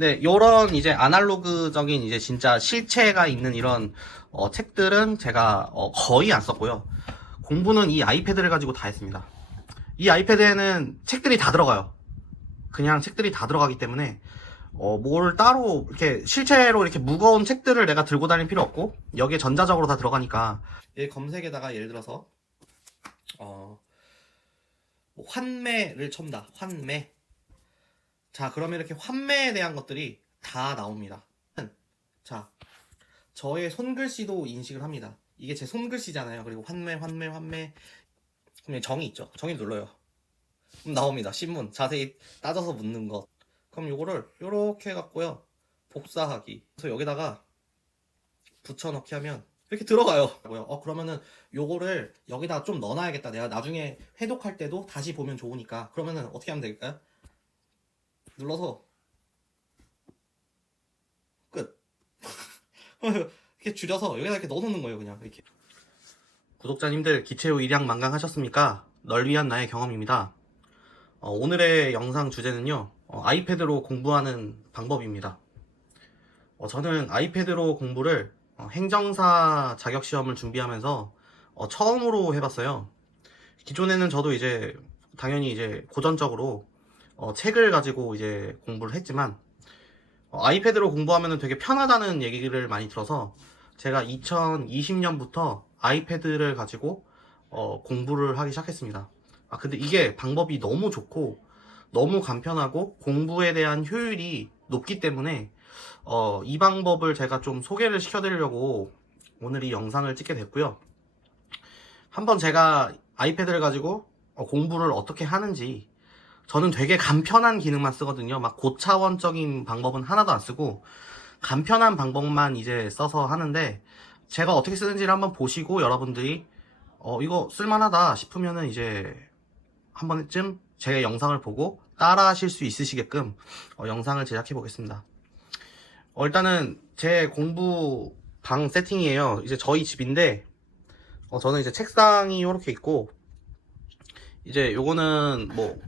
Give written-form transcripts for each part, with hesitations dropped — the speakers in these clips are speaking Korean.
네, 요런 이제 아날로그적인 이제 진짜 실체가 있는 이런 책들은 제가 거의 안 썼고요. 공부는 이 아이패드를 가지고 다 했습니다. 이 아이패드에는 책들이 다 들어가요. 그냥 책들이 다 들어가기 때문에 뭘 따로 이렇게 실체로 이렇게 무거운 책들을 내가 들고 다닐 필요 없고 여기에 전자적으로 다 들어가니까 이 검색에다가 예를 들어서 뭐 환매를 첨다. 환매. 자, 그러면 이렇게 환매에 대한 것들이 다 나옵니다. 자, 저의 손글씨도 인식을 합니다. 이게 제 손글씨잖아요. 그리고 환매. 그럼 정의 있죠. 정의 눌러요. 그럼 나옵니다. 신문. 자세히 따져서 묻는 것. 그럼 요거를 요렇게 해갖고요. 복사하기. 그래서 여기다가 붙여넣기 하면 이렇게 들어가요. 그러면은 요거를 여기다 좀 넣어놔야겠다. 내가 나중에 회독할 때도 다시 보면 좋으니까. 그러면은 어떻게 하면 될까요? 눌러서 끝. 이렇게 줄여서 여기다 이렇게 넣어놓는 거예요. 그냥 이렇게. 구독자님들 기체 후 일양만강 하셨습니까? 널 위한 나의 경험입니다. 오늘의 영상 주제는요. 아이패드로 공부하는 방법입니다. 저는 아이패드로 공부를 행정사 자격시험을 준비하면서 처음으로 해봤어요. 기존에는 저도 이제 당연히 이제 고전적으로 책을 가지고 이제 공부를 했지만 아이패드로 공부하면 되게 편하다는 얘기를 많이 들어서 제가 2020년부터 아이패드를 가지고 공부를 하기 시작했습니다. 근데 이게 방법이 너무 좋고 너무 간편하고 공부에 대한 효율이 높기 때문에 이 방법을 제가 좀 소개를 시켜드리려고 오늘 이 영상을 찍게 됐고요. 한번 제가 아이패드를 가지고 공부를 어떻게 하는지, 저는 되게 간편한 기능만 쓰거든요. 막 고차원적인 방법은 하나도 안 쓰고 간편한 방법만 이제 써서 하는데, 제가 어떻게 쓰는지를 한번 보시고 여러분들이 이거 쓸만하다 싶으면은 이제 한 번쯤 제 영상을 보고 따라 하실 수 있으시게끔 영상을 제작해 보겠습니다. 일단은 제 공부 방 세팅이에요. 이제 저희 집인데 저는 이제 책상이 이렇게 있고, 이제 요거는 뭐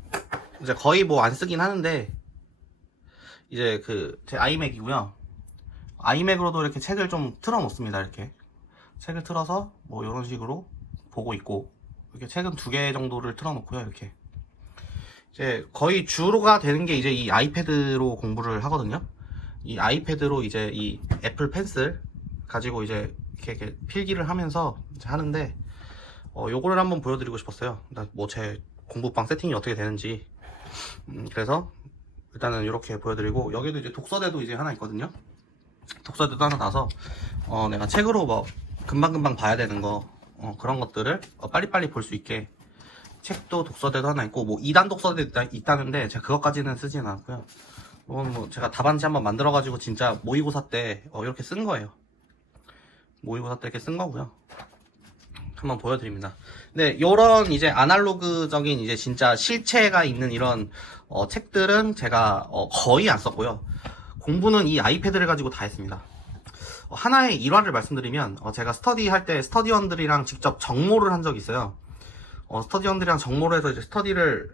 이제 거의 뭐 안 쓰긴 하는데 이제 그 제 아이맥이고요. 아이맥으로도 이렇게 책을 좀 틀어 놓습니다. 이렇게 책을 틀어서 뭐 이런 식으로 보고 있고, 이렇게 책은 2개 정도를 틀어 놓고요. 이렇게 이제 거의 주로가 되는 게 이제 이 아이패드로 공부를 하거든요. 이 아이패드로 이제 이 애플 펜슬 가지고 이제 이렇게 필기를 하면서 이제 하는데 요거를 한번 보여드리고 싶었어요. 뭐 제 공부방 세팅이 어떻게 되는지. 그래서 일단은 이렇게 보여드리고, 여기도 이제 독서대도 이제 하나 있거든요. 독서대도 하나 놔서 내가 책으로 뭐 금방금방 봐야 되는 거 그런 것들을 빨리빨리 볼 수 있게 책도 독서대도 하나 있고, 뭐 2단 독서대도 있다는데 제가 그것까지는 쓰지는 않고요. 이건 뭐 제가 답안지 한번 만들어가지고 진짜 모의고사 때 이렇게 쓴 거예요. 모의고사 때 이렇게 쓴 거고요. 한번 보여드립니다. 네, 요런 이제 아날로그적인 이제 진짜 실체가 있는 이런 책들은 제가 거의 안 썼고요. 공부는 이 아이패드를 가지고 다 했습니다. 하나의 일화를 말씀드리면, 제가 스터디 할 때 스터디원들이랑 직접 정모를 한 적이 있어요. 스터디원들이랑 정모를 해서 이제 스터디를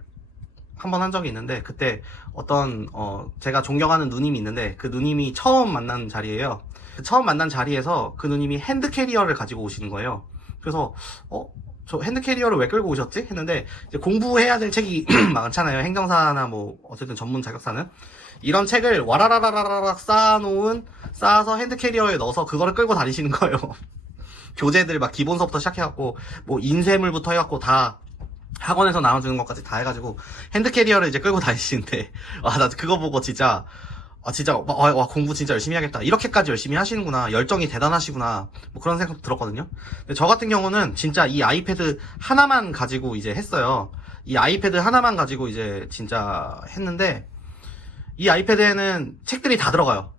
한번 한 적이 있는데, 그때 어떤 제가 존경하는 누님이 있는데, 그 누님이 처음 만난 자리예요. 처음 만난 자리에서 그 누님이 핸드캐리어를 가지고 오시는 거예요. 그래서 저 핸드캐리어를 왜 끌고 오셨지? 했는데, 이제 공부해야 될 책이 많잖아요. 행정사나 뭐 어쨌든 전문 자격사는. 이런 책을 와라라라라락 쌓아서 핸드캐리어에 넣어서 그거를 끌고 다니시는 거예요. 교재들 막 기본서부터 시작해갖고 뭐 인쇄물부터 해갖고 다 학원에서 나눠주는 것까지 다 해가지고 핸드캐리어를 이제 끌고 다니시는데, 나 그거 보고 진짜 와, 공부 진짜 열심히 해야겠다, 이렇게까지 열심히 하시는구나, 열정이 대단하시구나, 뭐 그런 생각도 들었거든요. 근데 저 같은 경우는 진짜 이 아이패드 하나만 가지고 이제 했어요. 이 아이패드 하나만 가지고 이제 진짜 했는데, 이 아이패드에는 책들이 다 들어가요.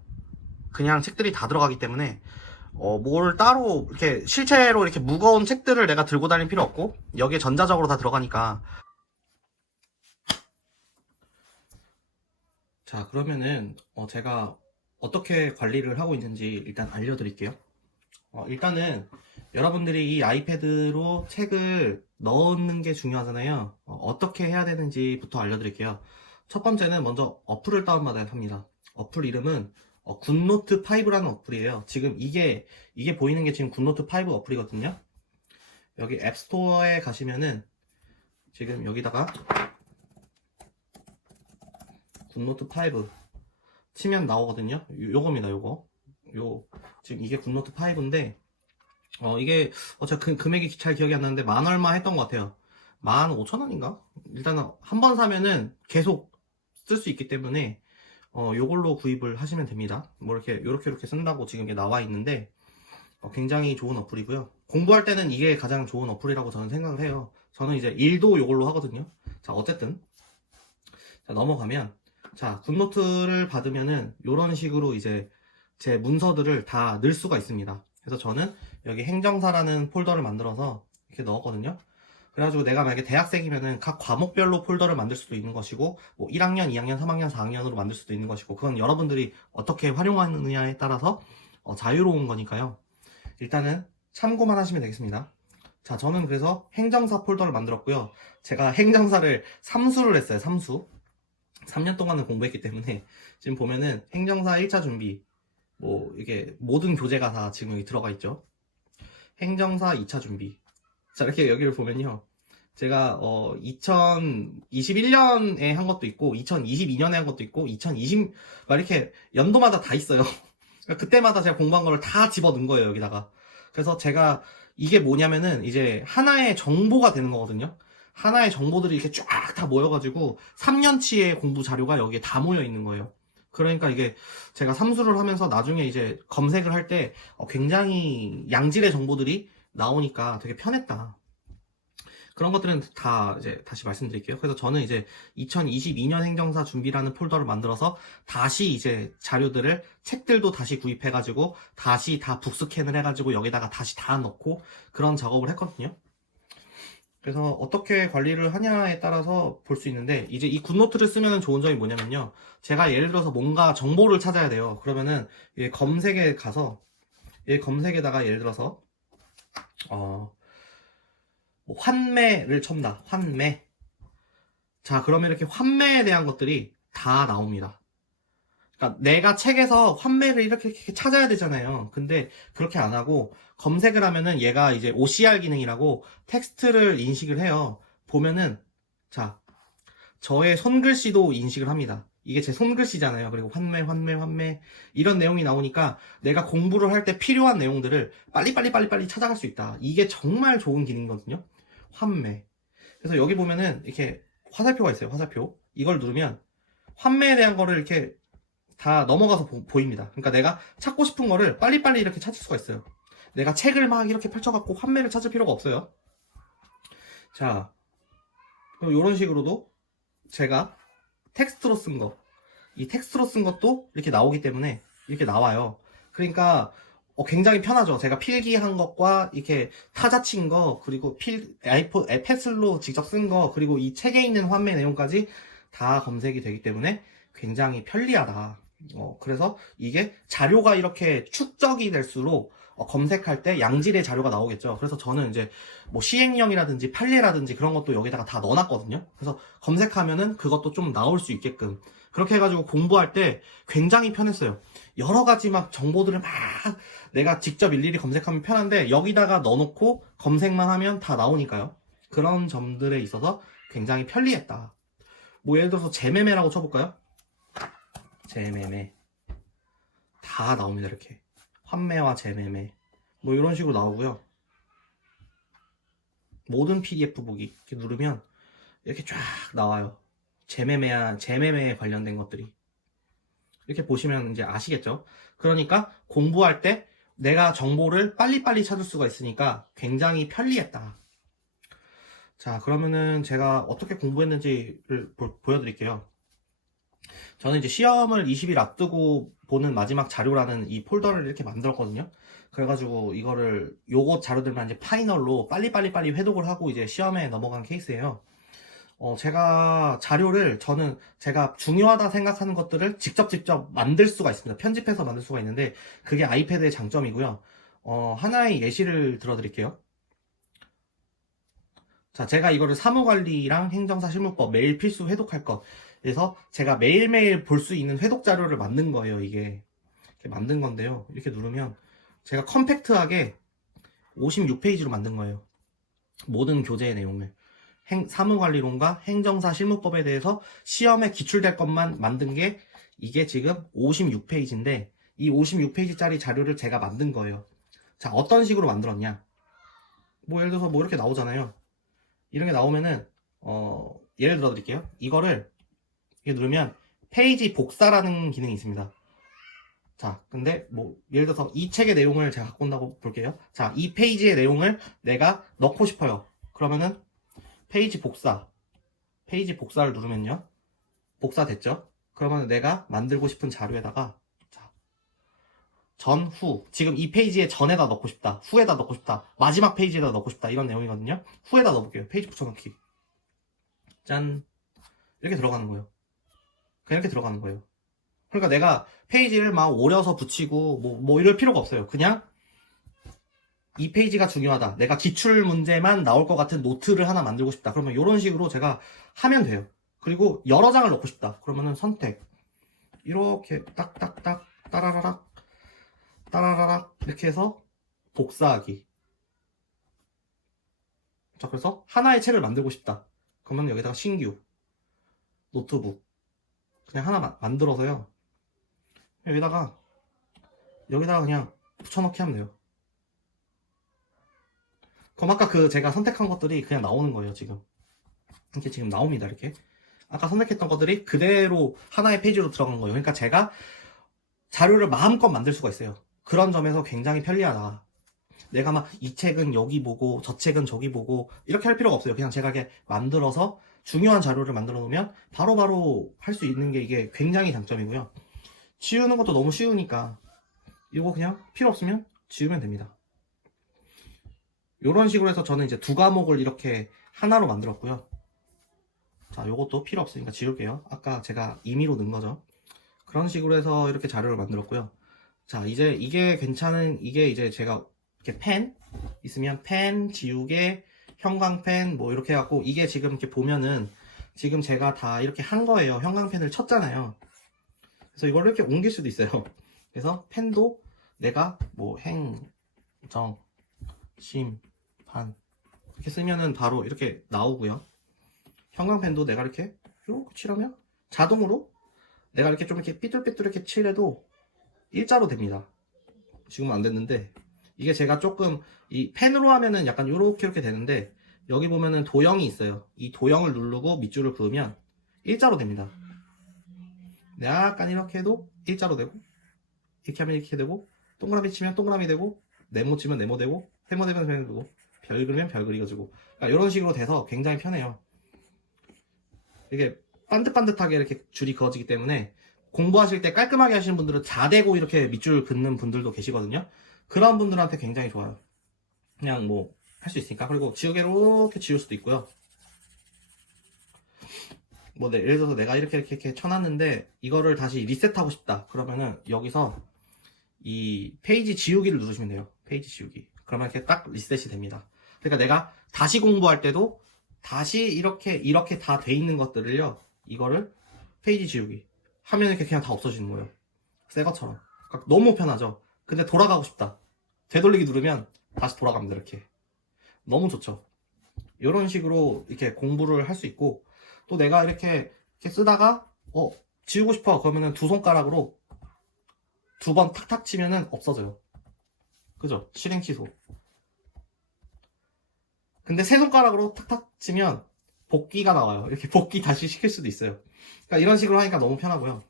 그냥 책들이 다 들어가기 때문에 뭘 따로 이렇게 실체로 이렇게 무거운 책들을 내가 들고 다닐 필요 없고 여기에 전자적으로 다 들어가니까. 자, 그러면은 제가 어떻게 관리를 하고 있는지 일단 알려드릴게요. 일단은 여러분들이 이 아이패드로 책을 넣는 게 중요하잖아요. 어떻게 해야 되는지부터 알려드릴게요. 첫 번째는 먼저 어플을 다운받아야 합니다. 어플 이름은 굿노트 5라는 어플이에요. 지금 이게 보이는 게 지금 굿노트 5 어플이거든요. 여기 앱스토어에 가시면은 지금 여기다가 굿노트 5 치면 나오거든요. 요겁니다. 요거. 지금 이게 굿노트 5인데 이게 제가 금액이 잘 기억이 안 나는데 만 얼마 했던 것 같아요. 15,000원인가? 일단은 한 번 사면은 계속 쓸 수 있기 때문에 요걸로 구입을 하시면 됩니다. 뭐 요렇게 쓴다고 지금 이게 나와 있는데 굉장히 좋은 어플이고요. 공부할 때는 이게 가장 좋은 어플이라고 저는 생각을 해요. 저는 이제 일도 요걸로 하거든요. 자, 어쨌든 자, 넘어가면 자, 굿노트를 받으면은 요런 식으로 이제 제 문서들을 다 넣을 수가 있습니다. 그래서 저는 여기 행정사라는 폴더를 만들어서 이렇게 넣었거든요. 그래가지고 내가 만약에 대학생이면은 각 과목별로 폴더를 만들 수도 있는 것이고, 뭐 1학년, 2학년, 3학년, 4학년으로 만들 수도 있는 것이고, 그건 여러분들이 어떻게 활용하느냐에 따라서 자유로운 거니까요. 일단은 참고만 하시면 되겠습니다. 자, 저는 그래서 행정사 폴더를 만들었고요. 제가 행정사를 삼수를 했어요. 삼수. 3년 동안은 공부했기 때문에 지금 보면은 행정사 1차 준비, 뭐 이게 모든 교재가 다 지금 여기 들어가 있죠. 행정사 2차 준비. 자, 이렇게 여기를 보면요. 제가 2021년에 한 것도 있고 2022년에 한 것도 있고 2020 막 이렇게 연도마다 다 있어요. 그때마다 제가 공부한 거를 다 집어넣은 거예요, 여기다가. 그래서 제가 이게 뭐냐면은 이제 하나의 정보가 되는 거거든요. 하나의 정보들이 이렇게 쫙 다 모여가지고 3년치의 공부 자료가 여기에 다 모여 있는 거예요. 그러니까 이게 제가 삼수를 하면서 나중에 이제 검색을 할 때 굉장히 양질의 정보들이 나오니까 되게 편했다. 그런 것들은 다 이제 다시 말씀드릴게요. 그래서 저는 이제 2022년 행정사 준비라는 폴더를 만들어서 다시 이제 자료들을 책들도 다시 구입해가지고 다시 다 북스캔을 해가지고 여기다가 다시 다 넣고 그런 작업을 했거든요. 그래서 어떻게 관리를 하냐에 따라서 볼 수 있는데 이제 이 굿노트를 쓰면 좋은 점이 뭐냐면요. 제가 예를 들어서 뭔가 정보를 찾아야 돼요. 그러면은 검색에 가서 검색에다가 예를 들어서 뭐 환매를 쳤다. 환매. 자, 그러면 이렇게 환매에 대한 것들이 다 나옵니다. 그러니까 내가 책에서 환매를 이렇게 찾아야 되잖아요. 근데 그렇게 안 하고 검색을 하면은 얘가 이제 OCR 기능이라고 텍스트를 인식을 해요. 보면은 자, 저의 손글씨도 인식을 합니다. 이게 제 손글씨잖아요. 그리고 환매 이런 내용이 나오니까 내가 공부를 할 때 필요한 내용들을 빨리 찾아갈 수 있다. 이게 정말 좋은 기능이거든요. 환매. 그래서 여기 보면은 이렇게 화살표가 있어요. 화살표. 이걸 누르면 환매에 대한 거를 이렇게 다 넘어가서 보입니다. 그러니까 내가 찾고 싶은 거를 빨리빨리 이렇게 찾을 수가 있어요. 내가 책을 막 이렇게 펼쳐갖고 환매를 찾을 필요가 없어요. 자, 그럼 이런 식으로도 제가 텍스트로 쓴 거, 이 텍스트로 쓴 것도 이렇게 나오기 때문에 이렇게 나와요. 그러니까 굉장히 편하죠. 제가 필기한 것과 이렇게 타자친 거, 그리고 펜슬로 직접 쓴 거, 그리고 이 책에 있는 환매 내용까지 다 검색이 되기 때문에 굉장히 편리하다. 그래서 이게 자료가 이렇게 축적이 될수록 검색할 때 양질의 자료가 나오겠죠. 그래서 저는 이제 뭐 시행령이라든지 판례라든지 그런 것도 여기다가 다 넣어놨거든요. 그래서 검색하면은 그것도 좀 나올 수 있게끔 그렇게 해가지고 공부할 때 굉장히 편했어요. 여러 가지 막 정보들을 막 내가 직접 일일이 검색하면 편한데 여기다가 넣어놓고 검색만 하면 다 나오니까요. 그런 점들에 있어서 굉장히 편리했다. 뭐 예를 들어서 재매매라고 쳐볼까요? 재매매 다 나옵니다. 이렇게 환매와 재매매 뭐 이런 식으로 나오고요. 모든 PDF 보기 이렇게 누르면 이렇게 쫙 나와요. 재매매에 관련된 것들이 이렇게 보시면 이제 아시겠죠? 그러니까 공부할 때 내가 정보를 빨리빨리 찾을 수가 있으니까 굉장히 편리했다. 자, 그러면은 제가 어떻게 공부했는지를 보여드릴게요. 저는 이제 시험을 20일 앞두고 보는 마지막 자료라는 이 폴더를 이렇게 만들었거든요. 그래가지고 이거를 요거 자료들만 이제 파이널로 빨리 회독을 하고 이제 시험에 넘어간 케이스예요. 제가 자료를 제가 중요하다 생각하는 것들을 직접 만들 수가 있습니다. 편집해서 만들 수가 있는데 그게 아이패드의 장점이고요. 하나의 예시를 들어드릴게요. 자, 제가 이거를 사무관리랑 행정사 실무법 매일 필수 회독할 것 그래서 제가 매일매일 볼 수 있는 회독 자료를 만든 거예요. 이게 이렇게 만든 건데요. 이렇게 누르면 제가 컴팩트하게 56페이지로 만든 거예요. 모든 교재의 내용을 사무관리론과 행정사 실무법에 대해서 시험에 기출될 것만 만든 게 이게 지금 56페이지인데 이 56페이지짜리 자료를 제가 만든 거예요. 자, 어떤 식으로 만들었냐? 뭐 예를 들어서 뭐 이렇게 나오잖아요. 이런 게 나오면은 예를 들어 드릴게요. 이거를 이렇게 누르면 페이지 복사라는 기능이 있습니다. 자, 근데 뭐 예를 들어서 이 책의 내용을 제가 갖고 온다고 볼게요. 자, 이 페이지의 내용을 내가 넣고 싶어요. 그러면은 페이지 복사를 누르면요. 복사됐죠? 그러면 내가 만들고 싶은 자료에다가 자, 전, 후. 지금 이 페이지에 전에다 넣고 싶다. 후에다 넣고 싶다. 마지막 페이지에다 넣고 싶다. 이런 내용이거든요. 후에다 넣어볼게요. 페이지 붙여넣기. 짠. 이렇게 들어가는 거예요. 그냥 이렇게 들어가는 거예요. 그러니까 내가 페이지를 막 오려서 붙이고 뭐 이럴 필요가 없어요. 그냥 이 페이지가 중요하다. 내가 기출 문제만 나올 것 같은 노트를 하나 만들고 싶다. 그러면 이런 식으로 제가 하면 돼요. 그리고 여러 장을 넣고 싶다. 그러면은 선택. 이렇게 딱딱딱 따라라락 따라라락 이렇게 해서 복사하기. 자, 그래서 하나의 책을 만들고 싶다. 그러면 여기다가 신규 노트북 그냥 하나 만들어서요. 여기다가 그냥 붙여넣기 하면 돼요. 그럼 아까 제가 선택한 것들이 그냥 나오는 거예요. 지금 이렇게 지금 나옵니다. 이렇게 아까 선택했던 것들이 그대로 하나의 페이지로 들어간 거예요. 그러니까 제가 자료를 마음껏 만들 수가 있어요. 그런 점에서 굉장히 편리하다. 내가 막 이 책은 여기 보고 저 책은 저기 보고 이렇게 할 필요가 없어요. 그냥 제가 이렇게 만들어서 중요한 자료를 만들어 놓으면 바로바로 할 수 있는 게 이게 굉장히 장점이고요. 지우는 것도 너무 쉬우니까 이거 그냥 필요 없으면 지우면 됩니다. 이런 식으로 해서 저는 이제 두 과목을 이렇게 하나로 만들었고요. 자, 요것도 필요 없으니까 지울게요. 아까 제가 임의로 넣은 거죠. 그런 식으로 해서 이렇게 자료를 만들었고요. 자, 이제 이게 괜찮은, 이게 이제 제가 이렇게 펜 있으면 펜, 지우개, 형광펜 뭐 이렇게 해갖고 이게 지금 이렇게 보면은 지금 제가 다 이렇게 한 거예요. 형광펜을 쳤잖아요. 그래서 이걸 이렇게 옮길 수도 있어요. 그래서 펜도 내가 뭐 행정, 심판 이렇게 쓰면은 바로 이렇게 나오고요. 형광펜도 내가 이렇게 칠하면 자동으로 내가 이렇게 좀 이렇게 삐뚤삐뚤 이렇게 칠해도 일자로 됩니다. 지금은 안 됐는데 이게 제가 조금 이 펜으로 하면은 약간 이렇게 되는데 여기 보면은 도형이 있어요. 이 도형을 누르고 밑줄을 그으면 일자로 됩니다. 약간 이렇게 해도 일자로 되고 이렇게 하면 이렇게 되고 동그라미 치면 동그라미 되고 네모 치면 네모 되고 세모 되면 세모 되고 별 그리면 별 그리워지고 그러니까 이런 식으로 돼서 굉장히 편해요. 이게 반듯반듯하게 이렇게 줄이 그어지기 때문에 공부하실 때 깔끔하게 하시는 분들은 자대고 이렇게 밑줄 긋는 분들도 계시거든요. 그런 분들한테 굉장히 좋아요. 그냥 뭐 할 수 있으니까. 그리고 지우개로 이렇게 지울 수도 있고요. 뭐 예를 들어서 내가 이렇게 쳐놨는데 이거를 다시 리셋하고 싶다. 그러면은 여기서 이 페이지 지우기를 누르시면 돼요. 페이지 지우기. 그러면 이렇게 딱 리셋이 됩니다. 그러니까 내가 다시 공부할 때도 다시 이렇게 다 돼 있는 것들을요. 이거를 페이지 지우기 하면 이렇게 그냥 다 없어지는 거예요. 새 것처럼. 그러니까 너무 편하죠. 근데 돌아가고 싶다. 되돌리기 누르면 다시 돌아갑니다. 이렇게. 너무 좋죠. 이런 식으로 이렇게 공부를 할 수 있고 또 내가 이렇게 쓰다가 지우고 싶어 그러면은 두 손가락으로 두 번 탁탁 치면은 없어져요. 그죠? 실행 취소. 근데 세 손가락으로 탁탁 치면 복귀가 나와요. 이렇게 복귀 다시 시킬 수도 있어요. 그러니까 이런 식으로 하니까 너무 편하고요.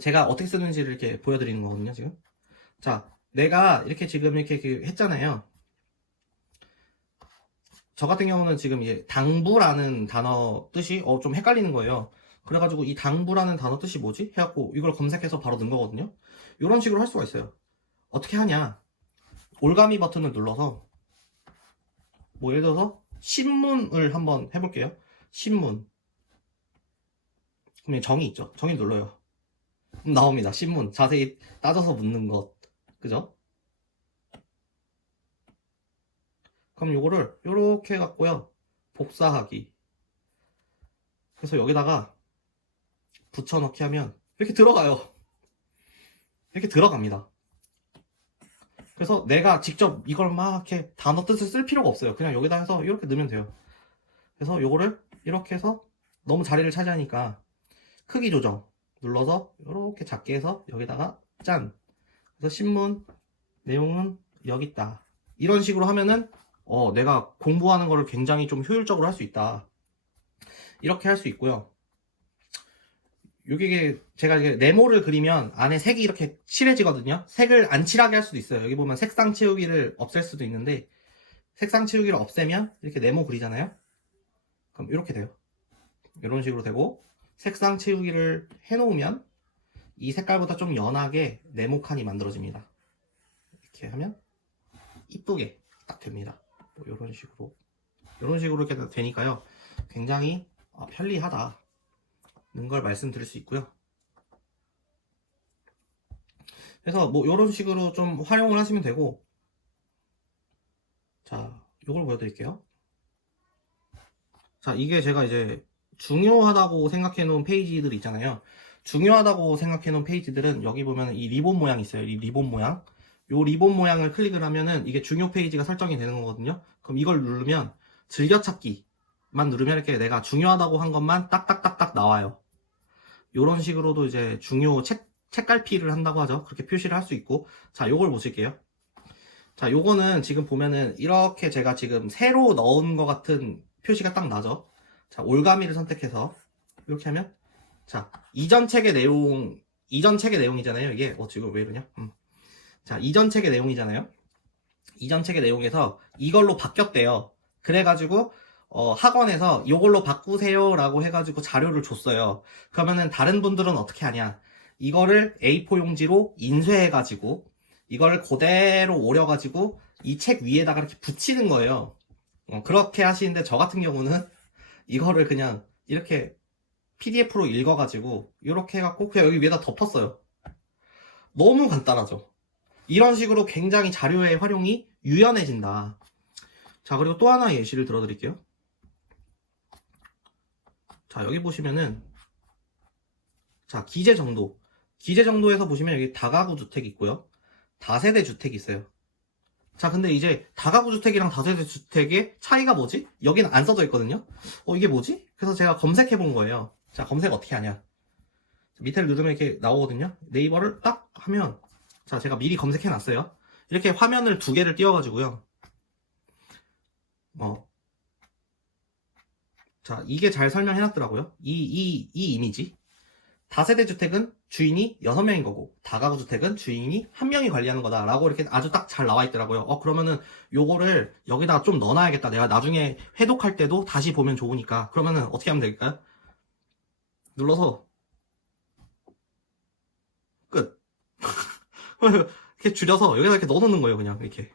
제가 어떻게 쓰는지를 이렇게 보여드리는 거거든요, 지금. 자, 내가 이렇게 지금 이렇게 했잖아요. 저 같은 경우는 지금 이제 당부라는 단어 뜻이 좀 헷갈리는 거예요. 그래가지고 이 당부라는 단어 뜻이 뭐지? 해갖고 이걸 검색해서 바로 넣은 거거든요. 이런 식으로 할 수가 있어요. 어떻게 하냐? 올가미 버튼을 눌러서 뭐 예를 들어서 신문을 한번 해볼게요. 신문. 그러면 정의 있죠? 정의 눌러요. 나옵니다. 신문. 자세히 따져서 묻는 것. 그죠? 그럼 요거를 요렇게 해갖고요. 복사하기. 그래서 여기다가 붙여넣기 하면 이렇게 들어가요. 이렇게 들어갑니다. 그래서 내가 직접 이걸 막 이렇게 단어 뜻을 쓸 필요가 없어요. 그냥 여기다 해서 이렇게 넣으면 돼요. 그래서 요거를 이렇게 해서 너무 자리를 차지하니까 크기 조정 눌러서 이렇게 작게 해서 여기다가 짠. 그래서 신문 내용은 여기 있다. 이런 식으로 하면은 내가 공부하는 거를 굉장히 좀 효율적으로 할 수 있다. 이렇게 할 수 있고요. 여기 제가 이게 네모를 그리면 안에 색이 이렇게 칠해지거든요. 색을 안 칠하게 할 수도 있어요. 여기 보면 색상 채우기를 없앨 수도 있는데 색상 채우기를 없애면 이렇게 네모 그리잖아요. 그럼 이렇게 돼요. 이런 식으로 되고 색상 채우기를 해놓으면 이 색깔보다 좀 연하게 네모 칸이 만들어집니다. 이렇게 하면 이쁘게 딱 됩니다. 뭐 이런 식으로 이렇게 되니까요. 굉장히 편리하다는 걸 말씀드릴 수 있고요. 그래서 뭐 이런 식으로 좀 활용을 하시면 되고, 자, 이걸 보여드릴게요. 자, 이게 제가 이제 중요하다고 생각해 놓은 페이지들 있잖아요. 중요하다고 생각해 놓은 페이지들은 여기 보면 이 리본 모양 있어요. 이 리본 모양. 요 리본 모양을 클릭을 하면은 이게 중요 페이지가 설정이 되는 거거든요. 그럼 이걸 누르면 즐겨찾기만 누르면 이렇게 내가 중요하다고 한 것만 딱딱딱딱 나와요. 요런 식으로도 이제 중요 책갈피를 한다고 하죠. 그렇게 표시를 할 수 있고. 자, 요걸 보실게요. 자, 요거는 지금 보면은 이렇게 제가 지금 새로 넣은 것 같은 표시가 딱 나죠. 자, 올가미를 선택해서 이렇게 하면 자, 이전 책의 내용이잖아요. 이게 지금 왜 이러냐? 자, 이전 책의 내용이잖아요. 이전 책의 내용에서 이걸로 바뀌었대요. 그래가지고 학원에서 이걸로 바꾸세요 라고 해가지고 자료를 줬어요. 그러면은 다른 분들은 어떻게 하냐, 이거를 A4 용지로 인쇄해가지고 이걸 그대로 오려가지고 이 책 위에다가 이렇게 붙이는 거예요. 그렇게 하시는데 저 같은 경우는 이거를 그냥 이렇게 PDF로 읽어가지고 이렇게 해갖고 그냥 여기 위에다 덮었어요. 너무 간단하죠. 이런 식으로 굉장히 자료의 활용이 유연해진다. 자, 그리고 또 하나 예시를 들어드릴게요. 자, 여기 보시면은 자, 기재정도에서 보시면 여기 다가구 주택이 있고요, 다세대 주택이 있어요. 자, 근데 이제 다가구 주택이랑 다세대 주택의 차이가 뭐지? 여기는 안 써져 있거든요. 이게 뭐지? 그래서 제가 검색해 본 거예요. 자, 검색 어떻게 하냐, 밑에를 누르면 이렇게 나오거든요. 네이버를 딱 하면, 자, 제가 미리 검색해 놨어요. 이렇게 화면을 두 개를 띄워가지고요. 자, 이게 잘 설명해 놨더라고요. 이 이미지. 다세대 주택은 주인이 6명인 거고, 다가구 주택은 주인이 1명이 관리하는 거다 라고 이렇게 아주 딱 잘 나와 있더라고요. 그러면은 요거를 여기다가 좀 넣어놔야겠다. 내가 나중에 회독할 때도 다시 보면 좋으니까. 그러면은 어떻게 하면 될까요? 눌러서 끝. 이렇게 줄여서 여기다 이렇게 넣어놓는 거예요. 그냥 이렇게.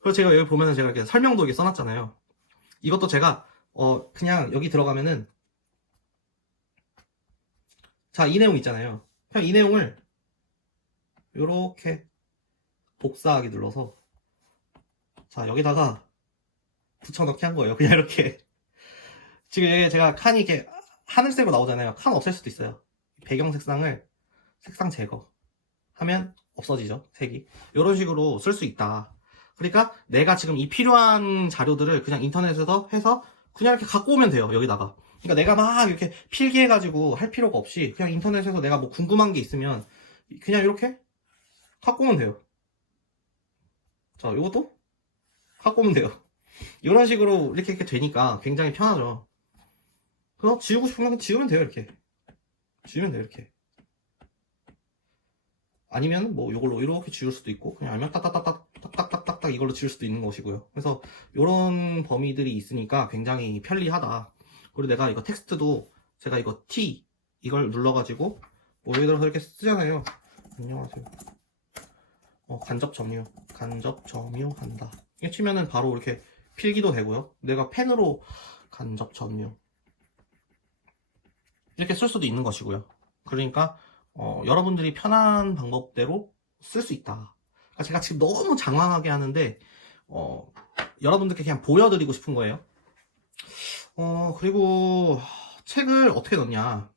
그리고 제가 여기 보면은 제가 이렇게 설명도 이렇게 써놨잖아요. 이것도 제가 그냥 여기 들어가면은, 자, 이 내용 있잖아요. 그냥 이 내용을 요렇게 복사하기 눌러서, 자, 여기다가 붙여넣기 한 거예요. 그냥 이렇게. 지금 여기 제가 칸이 이렇게 하늘색으로 나오잖아요. 칸 없앨 수도 있어요. 배경 색상 제거 하면 없어지죠, 색이. 이런 식으로 쓸 수 있다. 그러니까 내가 지금 이 필요한 자료들을 그냥 인터넷에서 해서 그냥 이렇게 갖고 오면 돼요, 여기다가. 그러니까 내가 막 이렇게 필기해가지고 할 필요가 없이 그냥 인터넷에서 내가 뭐 궁금한 게 있으면 그냥 이렇게 갖고 오면 돼요. 자, 이것도 갖고 오면 돼요. 이런 식으로 이렇게 되니까 굉장히 편하죠. 그래서 지우고 싶으면 지우면 돼요, 이렇게. 지우면 돼요, 이렇게. 아니면 뭐 이걸로 이렇게 지울 수도 있고, 그냥 아니면 딱딱딱딱 이걸로 지울 수도 있는 것이고요. 그래서 이런 범위들이 있으니까 굉장히 편리하다. 그리고 내가 이거 텍스트도 제가 이거 T 이걸 눌러가지고 뭐 예를 들어서 이렇게 쓰잖아요. 안녕하세요. 간접 점유한다. 이게 치면은 바로 이렇게 필기도 되고요. 내가 펜으로 간접 점유 이렇게 쓸 수도 있는 것이고요. 그러니까 여러분들이 편한 방법대로 쓸 수 있다. 그러니까 제가 지금 너무 장황하게 하는데 여러분들께 그냥 보여드리고 싶은 거예요. 그리고 책을 어떻게 넣냐.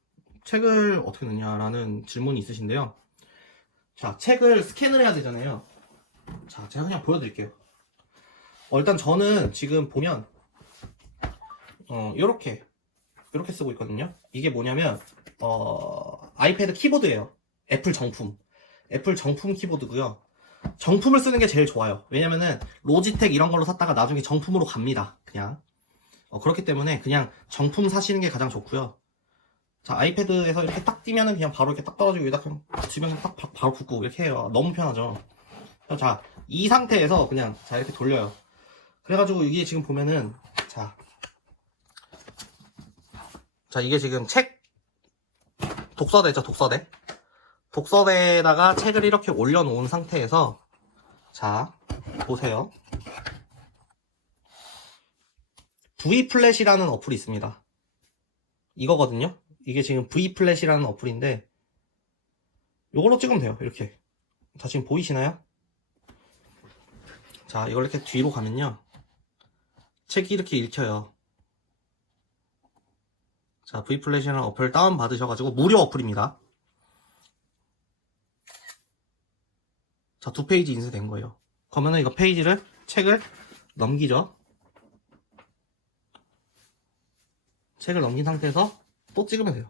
책을 어떻게 넣냐라는 질문이 있으신데요. 자, 책을 스캔을 해야 되잖아요. 자, 제가 그냥 보여드릴게요. 일단 저는 지금 보면 요렇게 쓰고 있거든요. 이게 뭐냐면 아이패드 키보드예요. 애플 정품 키보드고요. 정품을 쓰는 게 제일 좋아요. 왜냐면은 로지텍 이런 걸로 샀다가 나중에 정품으로 갑니다. 그냥 그렇기 때문에 그냥 정품 사시는 게 가장 좋고요. 자, 아이패드에서 이렇게 딱 띄면은 그냥 바로 이렇게 딱 떨어지고 여기다 그냥 붙이면 딱 바로 붙고 이렇게 해요. 너무 편하죠. 자, 이 상태에서 그냥 자 이렇게 돌려요. 그래가지고 이게 지금 보면은 자 이게 지금 책 독서대죠. 독서대에다가 책을 이렇게 올려놓은 상태에서 자 보세요. V플랫이라는 어플이 있습니다. 이거거든요. 이게 지금 V플랫이라는 어플인데 이걸로 찍으면 돼요. 이렇게. 자, 지금 보이시나요? 자, 이걸 이렇게 뒤로 가면요, 책이 이렇게 읽혀요. 자, V플랫이라는 어플 다운 받으셔가지고 무료 어플입니다. 자, 2페이지 인쇄된 거예요. 그러면은 이거 책을 넘기죠. 책을 넘긴 상태에서 또 찍으면 돼요.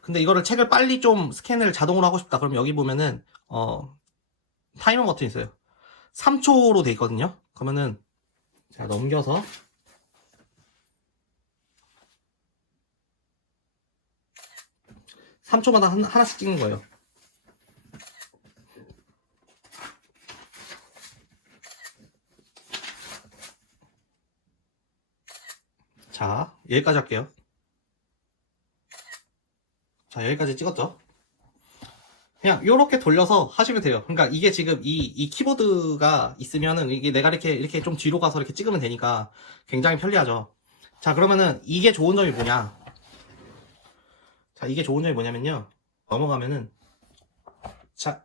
근데 이거를 책을 빨리 좀 스캔을 자동으로 하고 싶다. 그럼 여기 보면은 타이머 버튼 있어요. 3초로 돼 있거든요. 그러면은 제가 넘겨서 (3초마다) 하나씩 찍는 거예요. 자, 여기까지 할게요. 자, 여기까지 찍었죠? 그냥 요렇게 돌려서 하시면 돼요. 그러니까 이게 지금 이 키보드가 있으면은 이게 내가 이렇게 좀 뒤로 가서 이렇게 찍으면 되니까 굉장히 편리하죠. 자, 그러면은 이게 좋은 점이 뭐냐? 자, 이게 좋은 점이 뭐냐면요. 넘어가면은 자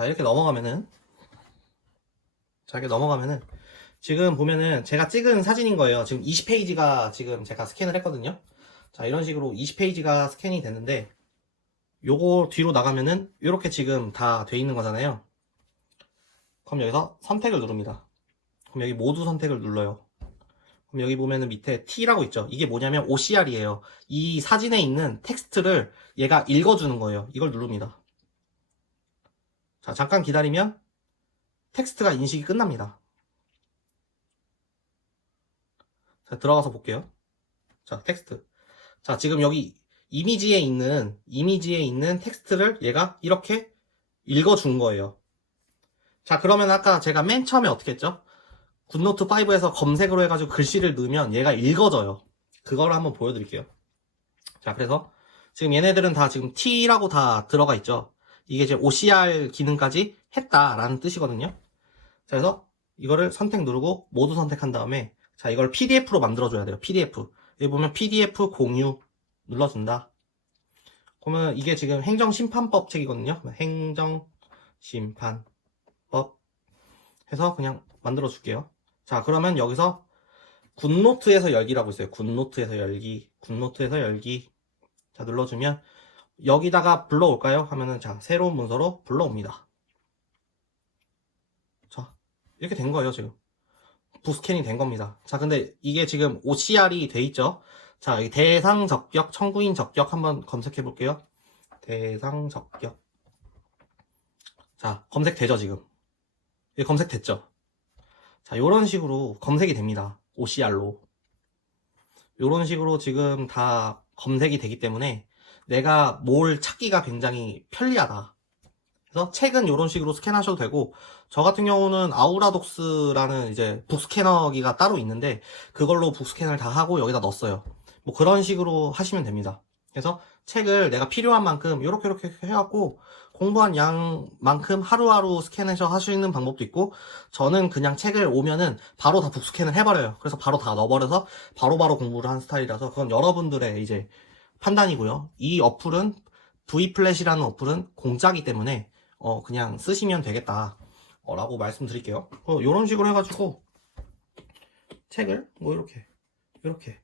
이렇게 넘어가면은 지금 보면은 제가 찍은 사진인 거예요. 지금 20페이지가 지금 제가 스캔을 했거든요. 자, 이런 식으로 20페이지가 스캔이 됐는데 요거 뒤로 나가면은 이렇게 지금 다 돼 있는 거잖아요. 그럼 여기서 선택을 누릅니다. 그럼 여기 모두 선택을 눌러요. 그럼 여기 보면은 밑에 T라고 있죠. 이게 뭐냐면 OCR이에요. 이 사진에 있는 텍스트를 얘가 읽어주는 거예요. 이걸 누릅니다. 자, 잠깐 기다리면 텍스트가 인식이 끝납니다. 자, 들어가서 볼게요. 자, 텍스트. 자, 지금 여기 이미지에 있는 텍스트를 얘가 이렇게 읽어준 거예요. 자, 그러면 아까 제가 맨 처음에 어떻게 했죠? 굿노트 5에서 검색으로 해가지고 글씨를 넣으면 얘가 읽어져요. 그걸 한번 보여드릴게요. 자, 그래서 지금 얘네들은 다 지금 T라고 다 들어가 있죠. 이게 이제 OCR 기능까지 했다라는 뜻이거든요. 자, 그래서 이거를 선택 누르고 모두 선택한 다음에 자, 이걸 PDF로 만들어줘야 돼요. PDF. 여기 보면 PDF 공유 눌러준다. 그러면 이게 지금 행정심판법 책이거든요. 행정심판법 해서 그냥 만들어 줄게요. 자, 그러면 여기서 굿노트에서 열기라고 있어요. 굿노트에서 열기. 자, 눌러주면 여기다가 불러올까요? 하면은 자, 새로운 문서로 불러옵니다. 자, 이렇게 된 거예요, 지금. 부스캔이 된 겁니다. 자, 근데 이게 지금 OCR이 돼 있죠? 자, 여기 대상 적격, 청구인 적격 한번 검색해 볼게요. 대상 적격. 자, 검색되죠, 지금? 이게 검색됐죠? 자, 요런 식으로 검색이 됩니다. OCR로. 요런 식으로 지금 다 검색이 되기 때문에 내가 뭘 찾기가 굉장히 편리하다. 그래서 책은 이런 식으로 스캔하셔도 되고, 저 같은 경우는 아우라독스라는 이제 북스캐너기가 따로 있는데 그걸로 북스캔을 다 하고 여기다 넣었어요. 뭐 그런 식으로 하시면 됩니다. 그래서 책을 내가 필요한 만큼 이렇게 해갖고 공부한 양만큼 하루하루 스캔해서 할 수 있는 방법도 있고, 저는 그냥 책을 오면은 바로 다 북스캔을 해버려요. 그래서 바로 다 넣어버려서 바로바로 공부를 하는 스타일이라서 그건 여러분들의 이제 판단이고요. 이 어플은 V플랫이라는 어플은 공짜기 때문에 그냥 쓰시면 되겠다 라고 말씀드릴게요. 이런 식으로 해가지고 책을 뭐 이렇게 이렇게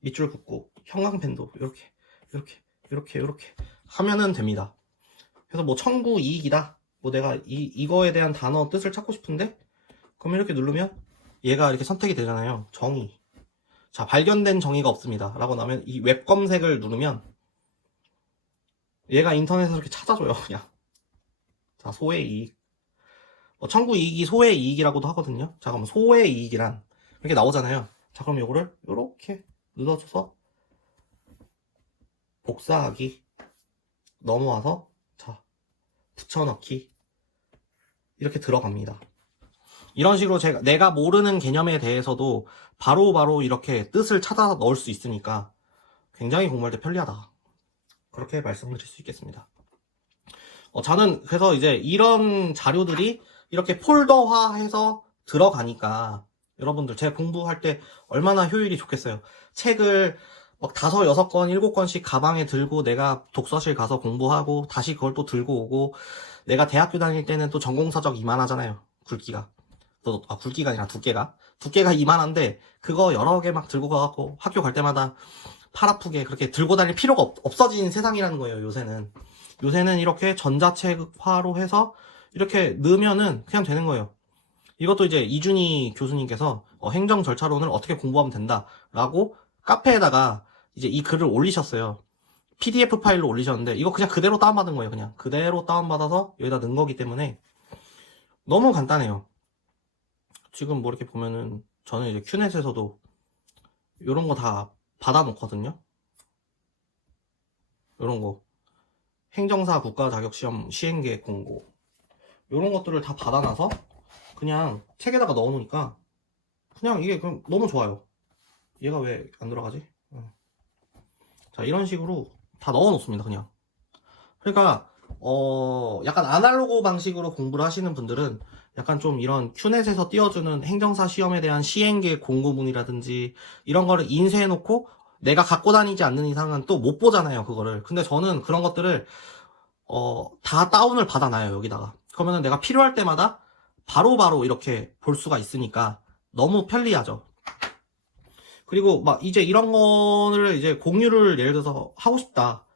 밑줄 긋고 형광펜도 이렇게 하면은 됩니다. 그래서 뭐 청구 이익이다, 뭐 내가 이거에 대한 단어 뜻을 찾고 싶은데, 그럼 이렇게 누르면 얘가 이렇게 선택이 되잖아요. 정의. 자, 발견된 정의가 없습니다 라고 나면 이 웹 검색을 누르면 얘가 인터넷에서 이렇게 찾아줘요. 그냥. 자, 소의 이익. 청구 이익이 소의 이익이라고도 하거든요. 자, 그럼 소의 이익이란 이렇게 나오잖아요. 자, 그럼 요거를 이렇게 눌러줘서 복사하기, 넘어와서 자, 붙여넣기, 이렇게 들어갑니다. 이런 식으로 내가 모르는 개념에 대해서도 바로바로 이렇게 뜻을 찾아 넣을 수 있으니까 굉장히 공부할 때 편리하다, 그렇게 말씀드릴 수 있겠습니다. 저는 그래서 이제 이런 자료들이 이렇게 폴더화해서 들어가니까 여러분들 제 공부할 때 얼마나 효율이 좋겠어요. 책을 막 5, 6권, 7권씩 가방에 들고 내가 독서실 가서 공부하고 다시 그걸 또 들고 오고, 내가 대학교 다닐 때는 또 전공서적 이만하잖아요. 굵기가. 굵기가 아니라 두께가 이만한데 그거 여러 개 막 들고 가갖고 학교 갈 때마다 팔 아프게 그렇게 들고 다닐 필요가 없어진 세상이라는 거예요. 요새는 이렇게 전자책화로 해서 이렇게 넣으면은 그냥 되는 거예요. 이것도 이제 이준희 교수님께서 행정 절차론을 어떻게 공부하면 된다라고 카페에다가 이제 이 글을 올리셨어요. PDF 파일로 올리셨는데 이거 그냥 그대로 다운받은 거예요. 그냥 그대로 다운받아서 여기다 넣은 거기 때문에 너무 간단해요. 지금 뭐 이렇게 보면은 저는 이제 큐넷에서도 이런 거 다 받아 놓거든요. 이런 거 행정사 국가자격시험 시행계획 공고, 이런 것들을 다 받아놔서 그냥 책에다가 넣어 놓으니까 그냥 이게 그럼 너무 좋아요. 얘가 왜 안 들어가지? 자, 이런 식으로 다 넣어 놓습니다. 그냥. 그러니까 약간 아날로그 방식으로 공부를 하시는 분들은 약간 좀 이런 큐넷에서 띄워주는 행정사 시험에 대한 시행계획 공고문이라든지 이런 거를 인쇄해 놓고 내가 갖고 다니지 않는 이상은 또 못 보잖아요, 그거를. 근데 저는 그런 것들을 다 다운을 받아놔요, 여기다가. 그러면은 내가 필요할 때마다 바로바로 이렇게 볼 수가 있으니까 너무 편리하죠. 그리고 막 이제 이런 거를 이제 공유를 예를 들어서 하고 싶다.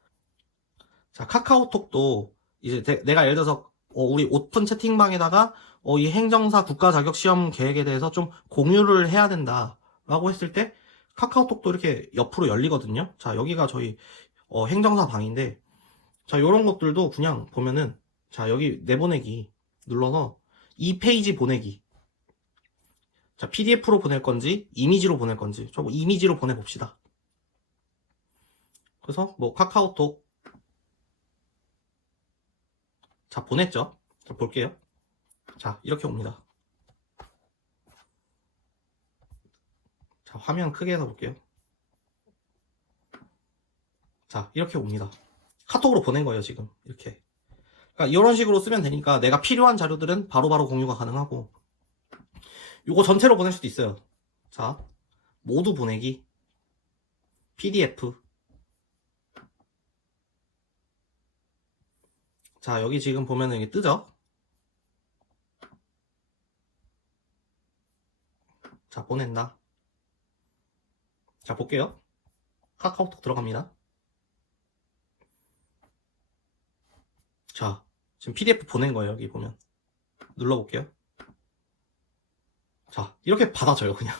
자, 카카오톡도 이제 내가 예를 들어서 우리 오픈 채팅방에다가 이 행정사 국가자격시험 계획에 대해서 좀 공유를 해야 된다 라고 했을 때 카카오톡도 이렇게 옆으로 열리거든요. 자, 여기가 저희 행정사 방인데, 자, 요런 것들도 그냥 보면은, 자, 여기 내보내기 눌러서 이 페이지 보내기. 자, PDF로 보낼 건지 이미지로 보낼 건지, 저 이미지로 보내봅시다. 그래서 뭐 카카오톡, 자, 보냈죠. 자, 볼게요. 자, 이렇게 옵니다. 자, 화면 크게 해서 볼게요. 자, 이렇게 옵니다. 카톡으로 보낸 거예요, 지금. 이렇게. 그러니까 이런 식으로 쓰면 되니까 내가 필요한 자료들은 바로바로 공유가 가능하고, 요거 전체로 보낼 수도 있어요. 자, 모두 보내기, PDF. 자, 여기 지금 보면은 이게 뜨죠? 자, 보낸다. 자, 볼게요. 카카오톡 들어갑니다. 자, 지금 PDF 보낸 거예요. 여기 보면. 눌러볼게요. 자, 이렇게 받아줘요, 그냥.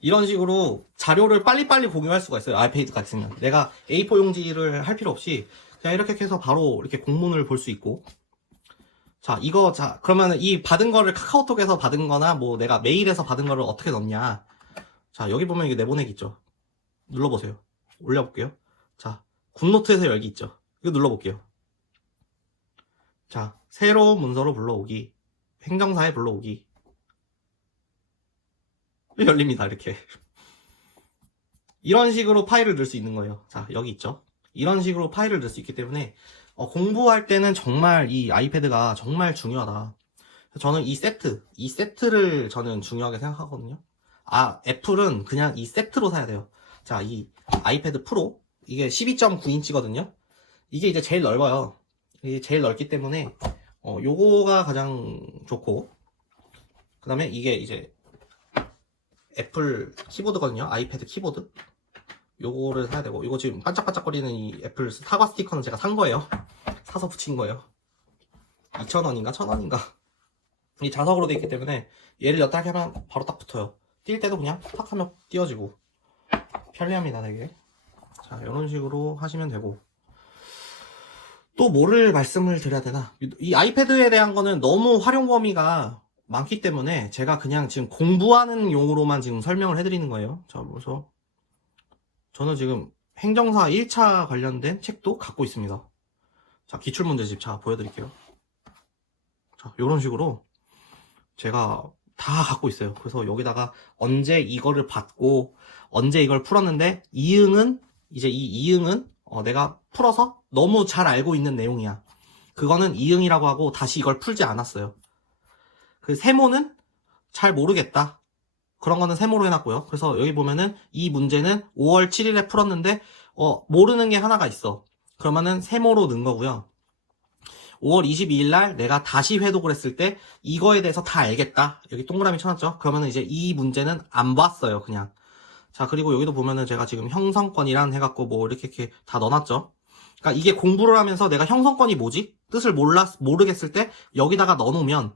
이런 식으로 자료를 빨리빨리 공유할 수가 있어요. 아이패드 같으면. 내가 A4 용지를 할 필요 없이 그냥 이렇게 해서 바로 이렇게 공문을 볼 수 있고. 자, 그러면 이 받은 거를 카카오톡에서 받은 거나 뭐 내가 메일에서 받은 거를 어떻게 넣냐. 자, 여기 보면 이게 내보내기 있죠. 눌러보세요. 올려볼게요. 자, 굿노트에서 열기 있죠. 이거 눌러볼게요. 자, 새로운 문서로 불러오기, 행정사에 불러오기. 열립니다, 이렇게. 이런 식으로 파일을 넣을 수 있는 거예요. 자, 여기 있죠. 이런 식으로 파일을 넣을 수 있기 때문에 공부할 때는 정말 이 아이패드가 정말 중요하다. 저는 이 세트를 저는 중요하게 생각하거든요. 애플은 그냥 이 세트로 사야 돼요. 자, 이 아이패드 프로, 이게 12.9인치거든요. 이게 이제 제일 넓어요. 이게 제일 넓기 때문에 요거가 가장 좋고, 그 다음에 이게 이제 애플 키보드거든요. 아이패드 키보드. 요거를 사야 되고, 이거 지금 반짝반짝거리는 이 애플 사과 스티커는 제가 산 거예요. 사서 붙인 거예요. 2,000원인가 1,000원인가. 이 자석으로 되어 있기 때문에 얘를 엿딱 하면 바로 딱 붙어요. 뛸 때도 그냥 탁 하면 띄워지고 편리합니다, 되게. 자, 이런 식으로 하시면 되고. 또 뭐를 말씀을 드려야 되나? 이 아이패드에 대한 거는 너무 활용 범위가 많기 때문에 제가 그냥 지금 공부하는 용으로만 지금 설명을 해드리는 거예요. 자, 그래서 저는 지금 행정사 1차 관련된 책도 갖고 있습니다. 자, 기출문제집 자 보여드릴게요. 자, 이런 식으로 제가 다 갖고 있어요. 그래서 여기다가 언제 이거를 받고 언제 이걸 풀었는데 이응은 이제 이 이응은 내가 풀어서 너무 잘 알고 있는 내용이야. 그거는 이응이라고 하고 다시 이걸 풀지 않았어요. 그 세모는 잘 모르겠다. 그런 거는 세모로 해놨고요. 그래서 여기 보면은 이 문제는 5월 7일에 풀었는데 모르는 게 하나가 있어. 그러면은 세모로 넣은 거고요. 5월 22일 날 내가 다시 회독을 했을 때 이거에 대해서 다 알겠다. 여기 동그라미 쳐놨죠. 그러면은 이제 이 문제는 안 봤어요, 그냥. 자, 그리고 여기도 보면은 제가 지금 형성권이란 해갖고 뭐 이렇게 다 넣어놨죠. 그러니까 이게 공부를 하면서 내가 형성권이 뭐지? 뜻을 모르겠을 때 여기다가 넣어놓으면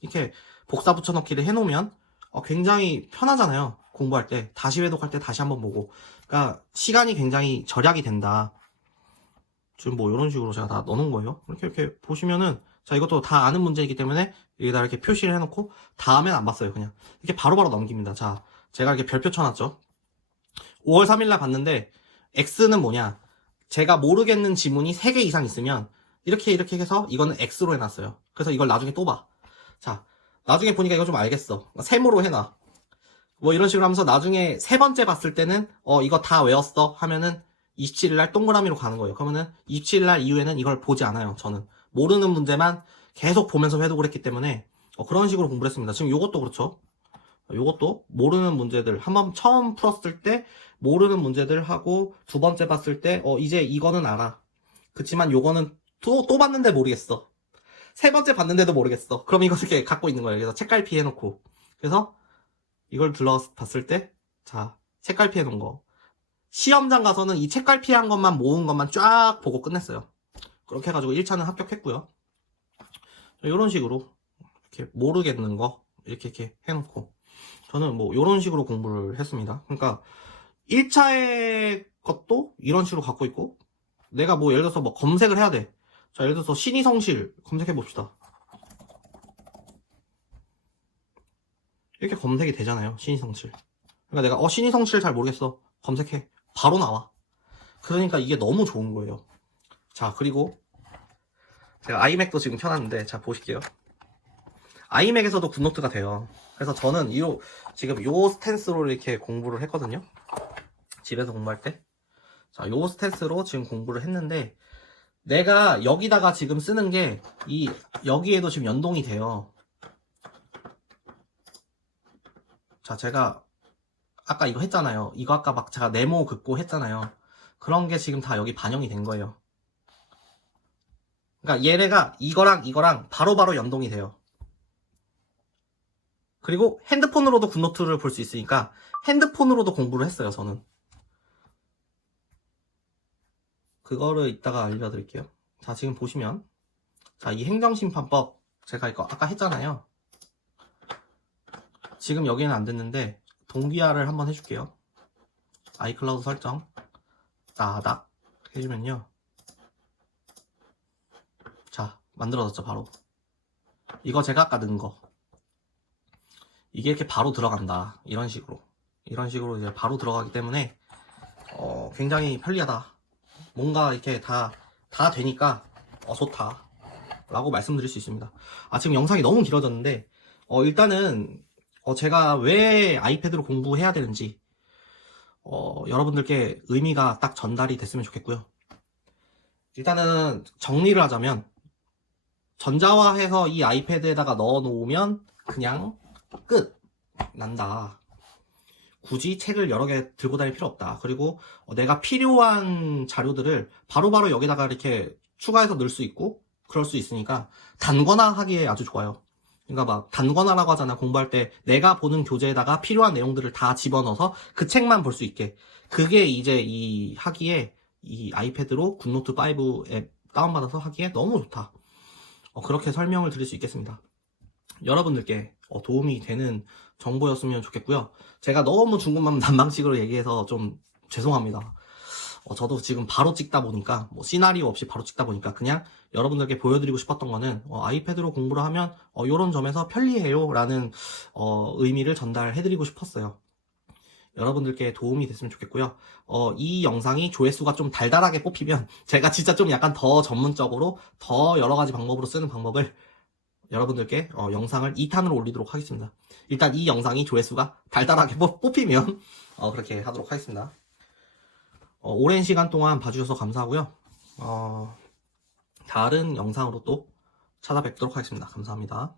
이렇게 복사 붙여넣기를 해놓으면 굉장히 편하잖아요. 공부할 때 다시 회독할 때 다시 한번 보고. 그러니까 시간이 굉장히 절약이 된다. 지금 뭐 이런 식으로 제가 다 넣어놓은 거예요. 이렇게 보시면은 자, 이것도 다 아는 문제이기 때문에 여기다 이렇게 표시를 해놓고 다음엔 안 봤어요. 그냥 이렇게 바로바로 넘깁니다. 자, 제가 이렇게 별표 쳐놨죠. 5월 3일날 봤는데 X는 뭐냐? 제가 모르겠는 지문이 3개 이상 있으면 이렇게 해서 이거는 X로 해놨어요. 그래서 이걸 나중에 또 봐. 자, 나중에 보니까 이거 좀 알겠어. 세모로 해놔. 뭐 이런 식으로 하면서 나중에 세 번째 봤을 때는 이거 다 외웠어 하면은 27일날 동그라미로 가는 거예요. 그러면은 27일날 이후에는 이걸 보지 않아요. 저는 모르는 문제만 계속 보면서 회독을 했기 때문에 그런 식으로 공부를 했습니다. 지금 요것도 그렇죠. 요것도 모르는 문제들 한번 처음 풀었을 때 모르는 문제들 하고 두 번째 봤을 때 이제 이거는 알아. 그치만 요거는 또 봤는데 모르겠어. 세 번째 봤는데도 모르겠어. 그럼 이거 이렇게 갖고 있는 거예요. 그래서 책갈피 해놓고. 그래서 이걸 봤을 때, 자, 책갈피 해놓은 거. 시험장 가서는 이 책갈피 한 것만 모은 것만 쫙 보고 끝냈어요. 그렇게 해가지고 1차는 합격했고요. 이런 식으로 이렇게 모르겠는 거 이렇게 해놓고 저는 뭐 이런 식으로 공부를 했습니다. 그러니까 1차의 것도 이런 식으로 갖고 있고 내가 뭐 예를 들어서 뭐 검색을 해야 돼. 자, 예를 들어서 신의성실 검색해 봅시다. 이렇게 검색이 되잖아요. 신의성실. 그러니까 내가 신의성실 잘 모르겠어. 검색해. 바로 나와. 그러니까 이게 너무 좋은 거예요. 자, 그리고 제가 아이맥도 지금 켜놨는데 자, 보실게요. 아이맥에서도 굿노트가 돼요. 그래서 저는 지금 요 스탠스로 이렇게 공부를 했거든요. 집에서 공부할 때. 자, 요 스탠스로 지금 공부를 했는데 내가 여기다가 지금 쓰는 게 여기에도 지금 연동이 돼요. 자, 제가 아까 이거 했잖아요. 이거 아까 막 제가 네모 긋고 했잖아요. 그런 게 지금 다 여기 반영이 된 거예요. 그러니까 얘네가 이거랑 바로바로 연동이 돼요. 그리고 핸드폰으로도 굿노트를 볼 수 있으니까 핸드폰으로도 공부를 했어요, 저는. 그거를 이따가 알려드릴게요. 자, 지금 보시면 자, 이 행정심판법 제가 이거 아까 했잖아요. 지금 여기는 안 됐는데 동기화를 한번 해줄게요. 아이클라우드 설정 따닥 해주면요. 자, 만들어졌죠, 바로. 이거 제가 아까 넣은 거. 이게 이렇게 바로 들어간다. 이런 식으로 이제 바로 들어가기 때문에 굉장히 편리하다. 뭔가 이렇게 다 되니까 좋다 라고 말씀드릴 수 있습니다. 지금 영상이 너무 길어졌는데 일단은 제가 왜 아이패드로 공부해야 되는지 여러분들께 의미가 딱 전달이 됐으면 좋겠고요. 일단은 정리를 하자면 전자화해서 이 아이패드에다가 넣어 놓으면 그냥 끝 난다. 굳이 책을 여러 개 들고 다닐 필요 없다. 그리고 내가 필요한 자료들을 바로바로 여기다가 이렇게 추가해서 넣을 수 있고 그럴 수 있으니까 단권화하기에 아주 좋아요. 그러니까 막 단권화라고 하잖아. 공부할 때 내가 보는 교재에다가 필요한 내용들을 다 집어넣어서 그 책만 볼 수 있게. 그게 이제 이 하기에 이 아이패드로 굿노트 5 앱 다운받아서 하기에 너무 좋다. 그렇게 설명을 드릴 수 있겠습니다. 여러분들께 도움이 되는 정보였으면 좋겠고요. 제가 너무 중구만 난방식으로 얘기해서 좀 죄송합니다. 저도 지금 바로 찍다 보니까 시나리오 없이 바로 찍다 보니까 그냥 여러분들께 보여드리고 싶었던 거는 아이패드로 공부를 하면 이런 점에서 편리해요 라는 의미를 전달해드리고 싶었어요. 여러분들께 도움이 됐으면 좋겠고요. 이 영상이 조회수가 좀 달달하게 뽑히면 제가 진짜 좀 약간 더 전문적으로 더 여러 가지 방법으로 쓰는 방법을 여러분들께 영상을 2탄으로 올리도록 하겠습니다. 일단 이 영상이 조회수가 달달하게 뽑히면 그렇게 하도록 하겠습니다. 오랜 시간 동안 봐주셔서 감사하고요. 다른 영상으로 또 찾아뵙도록 하겠습니다. 감사합니다.